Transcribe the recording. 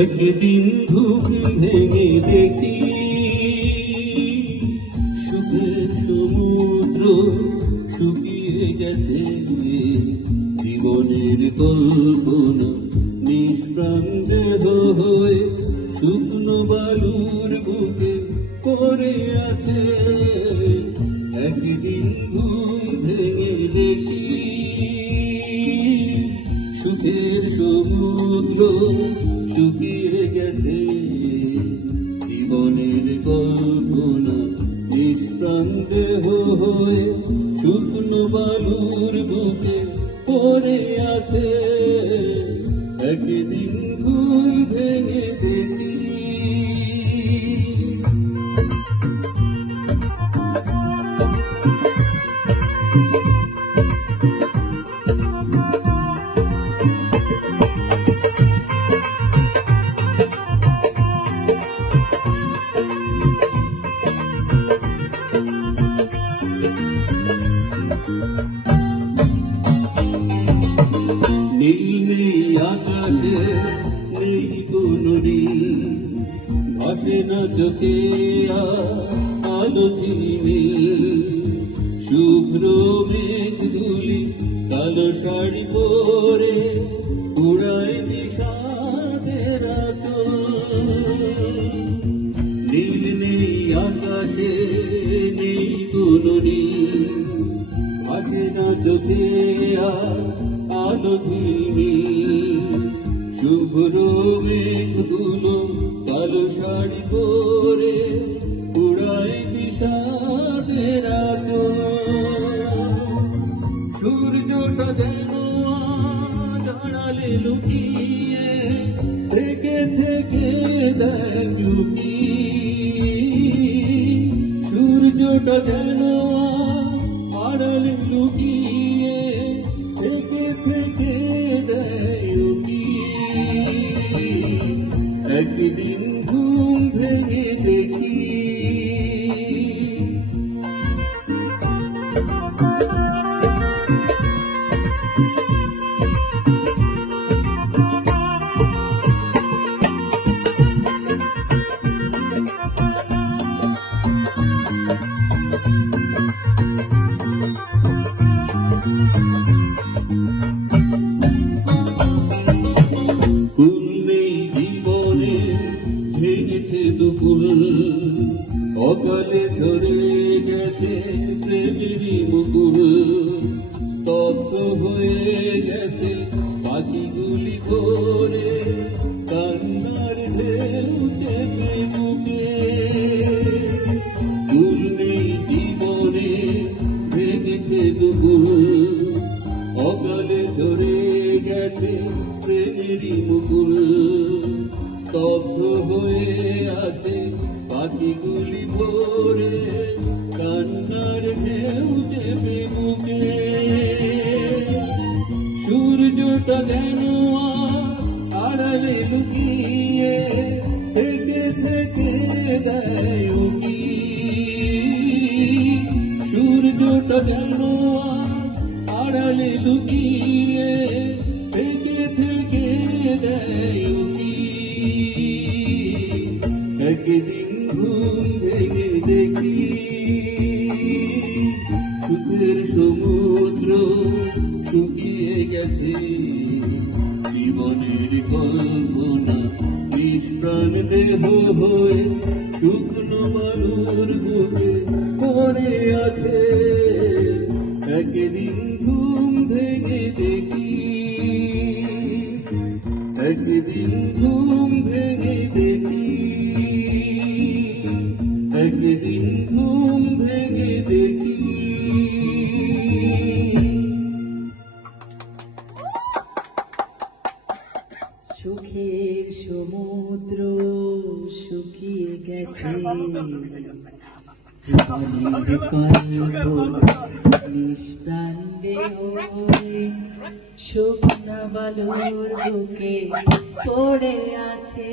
একদিন ঘুম ভেঙে দেখি সুখের সমুদ্র শুকিয়ে গেছে, জীবনের কল্পনা নিষ্প্রাণ দেহ হয়ে শুকনো বালুর বুকে পড়ে আছে। একদিন ঘুম ভেঙে দেখি সুখের সমুদ্র শুকিয়ে গেছে, জীবনের কল্পনা নিষ্প্রাণ দেহ হয়ে শুকনো বালুর বুকে পড়ে আছে। একদিন ঘুম ভেঙে দেখি নীল নেই আকাশে, নেই কোনো নীল, ভাসে না চোখে আলো ঝিলমিল। শুভ্র মেঘ ধুলি কালো শাড়ি পরে উড়ায় বিষাদের আঁচল। নীল নেই আকাশে, নেই কোনো নীল, ভাসে না চোখে আলো ঝিলমিল। শুভ্র মেঘগুলো কালো শাড়ি পরে উড়ায় বিষাদের আঁচল। সূর্যটা যেন জানালে লুকিয়ে থেকে থেকে দেখ লুকিয়ে। সূর্যটা যেন আড়ালে লুকিয়ে থেকে থেকে দেয় লুকিয়ে। একদিন ঘুম ভেঙে দেখি ফুল নেই জীবনে ভেঙেছে দুপুর, অকালে ঝরে গেছে প্রেমেরই মুকুল। স্তব্ধ হয়ে গেছে পাখিগুলি ভোরে, কান্নার ঢেউ চেপে বুকে। ফুল নেই জীবনে ভেঙেছে দুপুর, অকালে ঝরে গেছে প্রেমেরই মুকুল। স্তব্ধ হয়ে আছে পাখিগুলি ভোরে, কান্নার ঢেউ চেপে বুকে। সূর্যটা যেন আড়ালে লুকিয়ে থেকে থেকে দেয় উকিয়ে। সূর্যটা যেন আড়ালে লুকিয়ে থেকে থেকে দেয় উকিয়ে। একদিন ঘুম ভেঙে দেখি সুখের সমুদ্র শুকিয়ে গেছে, জীবনের কল্পনা নিষ্প্রাণ দেহ হয়ে শুকনো বালুর বুকে পড়ে আছে। একদিন ঘুম ভেঙে দেখি, একদিন ঘুম ভেঙে দেখি, একদিন ঘুম ভেঙে দেখি। সুখের সমুদ্র শুকিয়ে গেছে, জীবনের কল্পনা নিষ্প্রাণ দেহ হয়ে শুকনা বালুর বুকে পড়ে আছে।